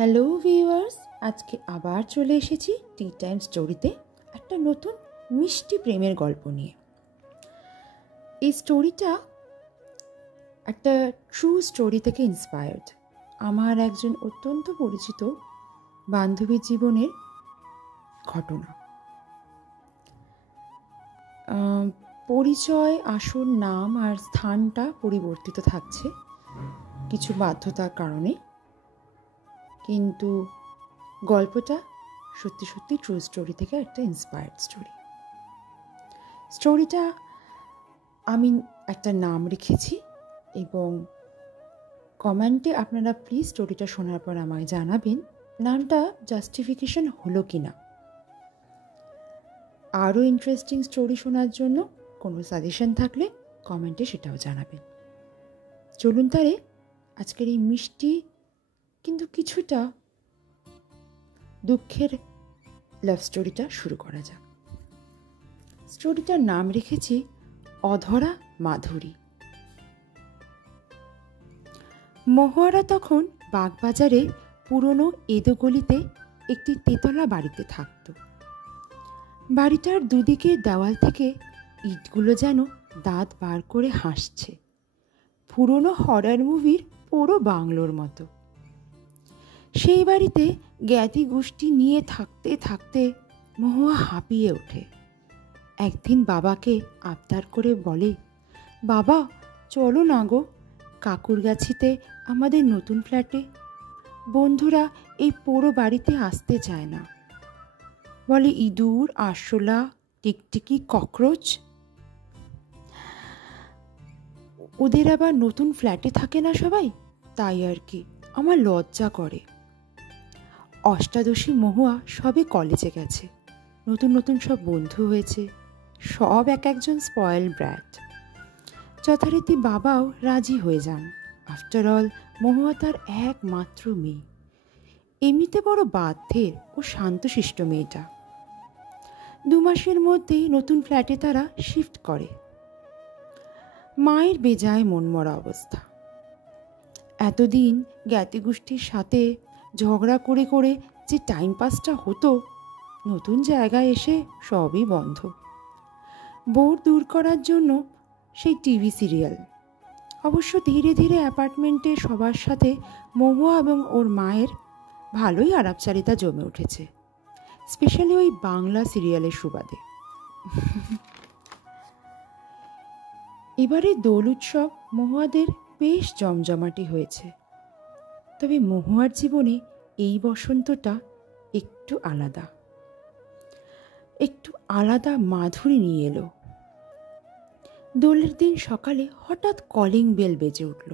Hello viewers, আজকে আবার চলে এসেছি টি টাইম স্টোরিতে একটা নতুন মিষ্টি প্রেমের গল্প নিয়ে। এই স্টোরিটা একটা ট্রু স্টোরি থেকে ইন্সপায়ার্ড। আমার একজন অত্যন্ত পরিচিত বান্ধবীর জীবনের ঘটনা। পরিচয়, আসল নাম আর স্থানটা পরিবর্তিত থাকছে কিছু বাধ্যতার কারণে, কিন্তু গল্পটা সত্যি সত্যি ট্রু স্টোরি থেকে একটা ইন্সপায়ার্ড স্টোরিটা আমি একটা নাম রেখেছি এবং কমেন্টে আপনারা প্লিজ স্টোরিটা শোনার পর আমায় জানাবেন নামটা জাস্টিফিকেশন হলো কি না। আরও ইন্টারেস্টিং স্টোরি শোনার জন্য কোনো সাজেশন থাকলে কমেন্টে সেটাও জানাবেন। চলুন তারে আজকের এই মিষ্টি কিন্তু কিছুটা দুঃখের লাভ স্টোরিটা শুরু করা যাক। স্টোরিটার নাম রেখেছি অধরা মাধুরী। মহুয়ারা তখন বাগবাজারে পুরনো এদোগলিতে একটি তেতলা বাড়িতে থাকত। বাড়িটার দুদিকের দেওয়াল থেকে ইটগুলো যেন দাঁত বার করে হাসছে, পুরনো হরর মুভির পুরো বাংলোর মতো। সেই বাড়িতে জ্ঞাতি গোষ্ঠী নিয়ে থাকতে থাকতে মহুয়া হাঁপিয়ে ওঠে। একদিন বাবাকে আবদার করে বলে, বাবা চলো না গো কাকুরগাছিতে আমাদের নতুন ফ্ল্যাটে। বন্ধুরা এই পুরো বাড়িতে আসতে চায় না, বলে ইঁদুর, আরশোলা, টিকটিকি, ককরোচ। ওদের আবার নতুন ফ্ল্যাটে থাকে না সবাই, তাই আর কি, আমার লজ্জা করে। অষ্টাদশী মহুয়া সবে কলেজে গেছে, নতুন নতুন সব বন্ধু হয়েছে, সব এক একজন স্পয়েল ব্র্যাট। যথারীতি বাবাও রাজি হয়ে যান। আফটার অল মহুয়া তার একমাত্র মেয়ে, এমনিতে বড় বাধ্যের ও শান্তশিষ্ট মেয়েটা। 2 মাসের মধ্যেই নতুন ফ্ল্যাটে তারা শিফট করে। মায়ের বেজায় মনমরা অবস্থা। এতদিন জ্ঞাতিগোষ্ঠীর সাথে ঝগড়া করে করে যে টাইম পাসটা হতো, নতুন জায়গায় এসে সবই বন্ধ। বোর দূর করার জন্য সেই টিভি সিরিয়াল। অবশ্য ধীরে ধীরে অ্যাপার্টমেন্টে সবার সাথে মহুয়া এবং ওর মায়ের ভালোই আলাপচারিতা জমে উঠেছে, স্পেশালি ওই বাংলা সিরিয়ালের সুবাদে। এবারে দোল উৎসব মহুয়াদের বেশ জমজমাটি হয়েছে। তবে মহুয়ার জীবনে এই বসন্তটা একটু আলাদা মাধুরী নিয়ে এলো। দোলের দিন সকালে হঠাৎ কলিং বেল বেজে উঠল।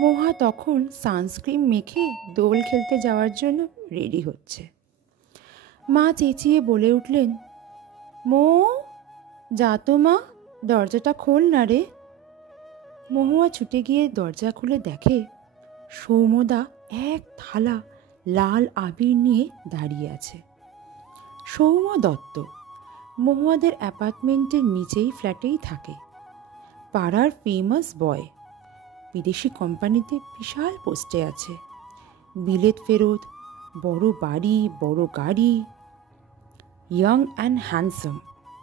মহুয়া তখন সানস্ক্রিন মেখে দোল খেলতে যাওয়ার জন্য রেডি হচ্ছে। মা চেঁচিয়ে বলে উঠলেন, মো যা তো মা, দরজাটা খোল না রে। মহুয়া ছুটে গিয়ে দরজা খুলে দেখে সৌমদা এক থালা লাল আবির নিয়ে দাঁড়িয়ে আছে। সৌম দত্ত মহুয়াদের অ্যাপার্টমেন্টের নিচেই ফ্ল্যাটেই থাকে। পাড়ার ফেমাস বয়, বিদেশি কোম্পানিতে বিশাল পোস্টে আছে, বিলেত ফেরত, বড় বাড়ি, বড় গাড়ি, ইয়াং অ্যান্ড হ্যান্ডসাম।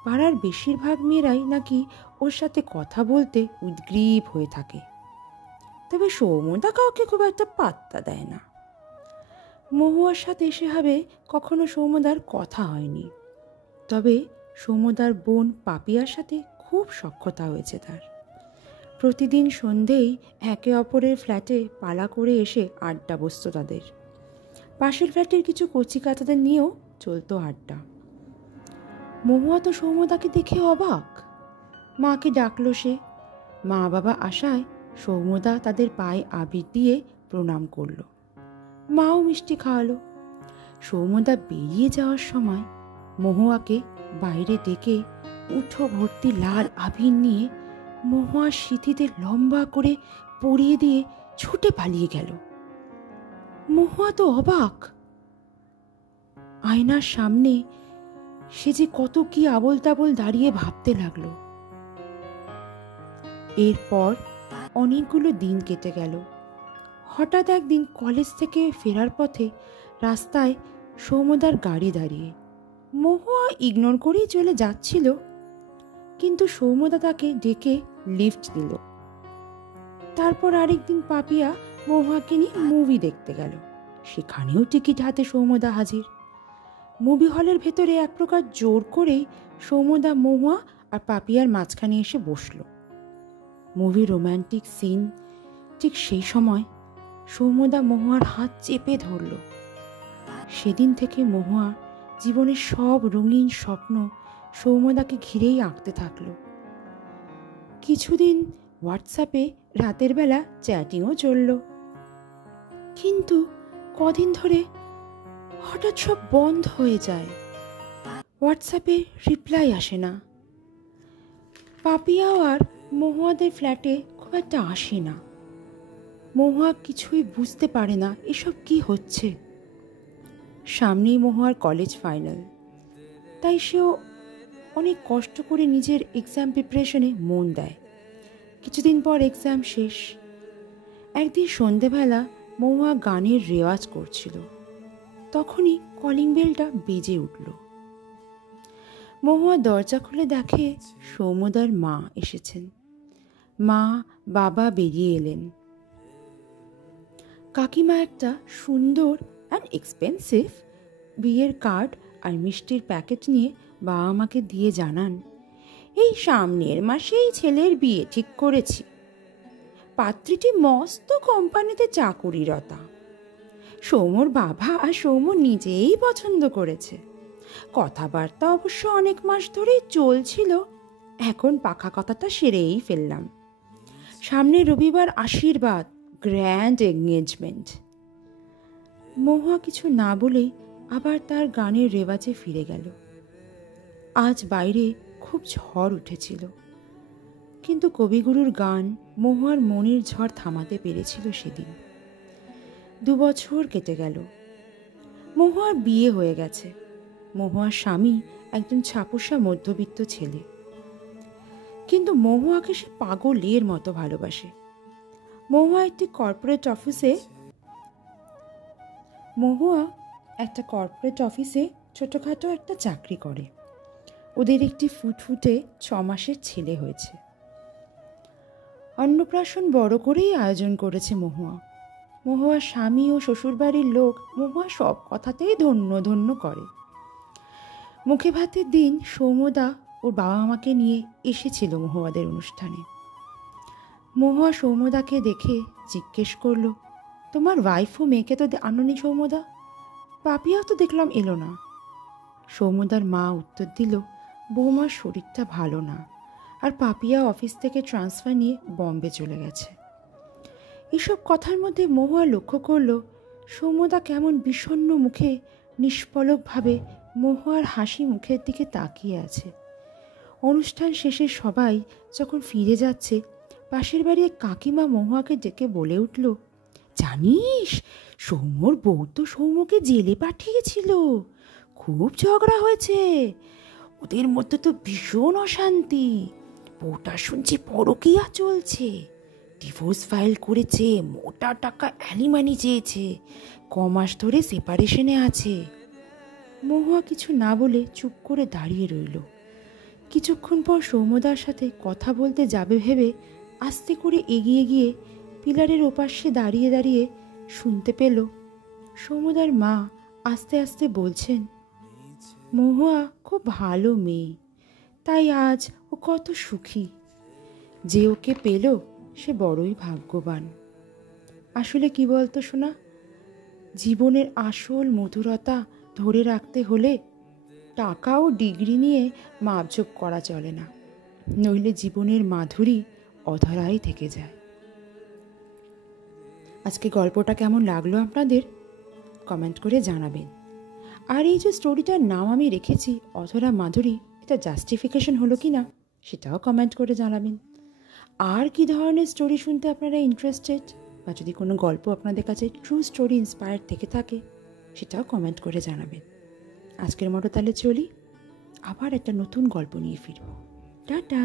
পাড়ার বেশিরভাগ মেয়েরাই নাকি ওর সাথে কথা বলতে উদ্গ্রীব হয়ে থাকে। তবে সৌমদা কাউকে খুব একটা পাত্তা দেয় না। মহুয়ার সাথে সেভাবে কখনো সৌমদার কথা হয়নি, তবে সৌমদার বোন পাপিয়ার সাথে খুব সখ্যতা হয়েছে তার। প্রতিদিন সন্ধেই একে অপরের ফ্ল্যাটে পালা করে এসে আড্ডা বসত তাদের। পাশের ফ্ল্যাটের কিছু কচিকাচাদের নিয়েও চলতো আড্ডা। মহুয়া তো সৌমদাকে দেখে অবাক। মাকে ডাকলো সে। মা বাবা আসায় সৌমদা তাদের পায়ে আবির দিয়ে প্রণাম করলো। মাও মিষ্টি খাওয়ালো। সৌমদা বেরিয়ে যাওয়ার সময় মহুয়াকে বাইরে ডেকে উঠো ভর্তি লাল আবির নিয়ে মহুয়ার সিঁথিতে লম্বা করে পরিয়ে দিয়ে ছুটে পালিয়ে গেল। মহুয়া তো অবাক। আয়নার সামনে সে যে কত কি আবোল তাবোল দাঁড়িয়ে ভাবতে লাগলো। এরপর অনেকগুলো দিন কেটে গেল। হঠাৎ একদিন কলেজ থেকে ফেরার পথে রাস্তায় সৌম্যদার গাড়ি দাঁড়িয়ে। মহুয়া ইগনোর করেই চলে যাচ্ছিল, কিন্তু সৌম্যদা তাকে ডেকে লিফট দিল। তারপর আরেকদিন পাপিয়া মহুয়াকে নিয়ে মুভি দেখতে গেল। সেখানেও টিকিট হাতে সৌম্যদা হাজির। মুভি হলের ভেতরে এক প্রকার জোর করেই সৌম্যদা মহুয়া আর পাপিয়ার মাঝখানে এসে বসল। Movie romantic scene. ঠিক সেই সময় সৌম্যদা মহুয়ার হাত চেপে ধরল। সেদিন থেকে মহুয়া জীবনের সব রঙিন স্বপ্ন সৌম্যদাকে ঘিরেই আঁকতে থাকল। কিছুদিন হোয়াটসঅ্যাপে রাতের বেলা চ্যাটিংও চলল, কিন্তু কদিন ধরে হঠাৎ সব বন্ধ হয়ে যায়। হোয়াটসঅ্যাপে রিপ্লাই আসে না। পাপিয়াও আর মহুয়াদের ফ্ল্যাটে খুব একটা আসে না। মহুয়া কিছুই বুঝতে পারে না এসব কি হচ্ছে। সামনেই মহুয়ার কলেজ ফাইনাল, তাই সেও অনেক কষ্ট করে নিজের এক্সাম প্রিপারেশনে মন দেয়। কিছুদিন পর এক্সাম শেষ। একদিন সন্ধেবেলা মহুয়া গানের রেওয়াজ করছিল, তখনই কলিং বেলটা বেজে উঠল। মহুয়া দরজা খুলে দেখে সৌম্যদার মা এসেছেন। মা বাবা বেরিয়ে এলেন। কাকিমা একটা সুন্দর অ্যান্ড এক্সপেন্সিভ বিয়ের কার্ড আর মিষ্টির প্যাকেট নিয়ে বাবা মাকে দিয়ে জানান, এই সামনের মাসেই ছেলের বিয়ে ঠিক করেছি। পাত্রীটি মস্ত কোম্পানিতে চাকুরিরতা। সৌম্যর বাবা আর সৌম্য নিজেই পছন্দ করেছে। কথাবার্তা অবশ্য অনেক মাস ধরেই চলছিল, এখন পাকা কথাটা সেরেই ফেললাম। সামনের রবিবার আশীর্বাদ, গ্র্যান্ড এঙ্গেজমেন্ট। মহুয়া কিছু না বলেই আবার তার গানের রেওয়াজে ফিরে গেল। আজ বাইরে খুব ঝড় উঠেছিল, কিন্তু কবিগুরুর গান মহুয়ার মনের ঝড় থামাতে পেরেছিল সেদিন। 2 বছর কেটে গেল। মহুয়ার বিয়ে হয়ে গেছে। মহুয়ার স্বামী একজন ছাপোষা মধ্যবিত্ত ছেলে, কিন্তু মহুয়াকে সে পাগলের মতো ভালোবাসে। মহুয়া একটা কর্পোরেট অফিসে ছোটখাটো একটা চাকরি করে। ওদের একটি ফুটফুটে 6 মাসের ছেলে হয়েছে। অন্নপ্রাশন বড় করেই আয়োজন করেছে মহুয়া। মহুয়ার স্বামী ও শ্বশুরবাড়ির লোক মহুয়া সব কথাতেই ধন্য ধন্য করে। মুখে ভাতের দিন সৌম্যদা ওর বাবা মাকে নিয়ে এসেছিল মহুয়াদের অনুষ্ঠানে। মহুয়া সৌম্যদাকে দেখে জিজ্ঞেস করল, তোমার ওয়াইফ ও মেয়েকে তো আনোনি সৌম্যদা? পাপিয়াও তো দেখলাম এলো না। সৌম্যদার মা উত্তর দিল, বৌমার শরীরটা ভালো না, আর পাপিয়া অফিস থেকে ট্রান্সফার নিয়ে বম্বে চলে গেছে। এসব কথার মধ্যে মহুয়া লক্ষ্য করল সৌম্যদা কেমন বিষণ্ণ মুখে নিষ্পলকভাবে মহুয়ার হাসি মুখের দিকে তাকিয়ে আছে। অনুষ্ঠান শেষে সবাই যখন ফিরে যাচ্ছে, পাশের বাড়ি এক কাকিমা মহুয়াকে ডেকে বলে উঠল, জানিস সৌম্যর বউ তো সৌম্যকে জেলে পাঠিয়েছিল। খুব ঝগড়া হয়েছে, ওদের মধ্যে তো ভীষণ অশান্তি। বউটা শুনছি পরকীয়া চলছে, ডিভোর্স ফাইল করেছে, মোটা টাকা অ্যালিমানি চেয়েছে, কমাস ধরে সেপারেশনে আছে। মহুয়া কিছু না বলে চুপ করে দাঁড়িয়ে রইল। কিছুক্ষণ পর সৌম্যদার সাথে কথা বলতে যাবে ভেবে আস্তে করে এগিয়ে গিয়ে পিলারের ওপাশে দাঁড়িয়ে দাঁড়িয়ে শুনতে পেল সৌম্যদার মা আস্তে আস্তে বলছেন, মহুয়া খুব ভালো মেয়ে, তাই আজ ও কত সুখী। যে ওকে পেল সে বড়ই ভাগ্যবান। আসলে কি বলতো সোনা, জীবনের আসল মধুরতা ধরে রাখতে হলে টাকা ও ডিগ্রি নিয়ে মাপঝোপ করা চলে না, নইলে জীবনের মাধুরী অধরাই থেকে যায়। আজকে গল্পটা কেমন লাগলো আপনাদের কমেন্ট করে জানাবেন। আর এই যে স্টোরিটার নাম আমি রেখেছি অধরা মাধুরী, এটা জাস্টিফিকেশন হলো কি না সেটাও কমেন্ট করে জানাবেন। আর কি ধরনের স্টোরি শুনতে আপনারা ইন্টারেস্টেড, বা যদি কোনো গল্প আপনাদের কাছে ট্রু স্টোরি ইন্সপায়ার্ড থেকে থাকে সেটাও কমেন্ট করে জানাবেন। আজকের মতো তাহলে চলি, আবার একটা নতুন গল্প নিয়ে ফিরব। টাটা।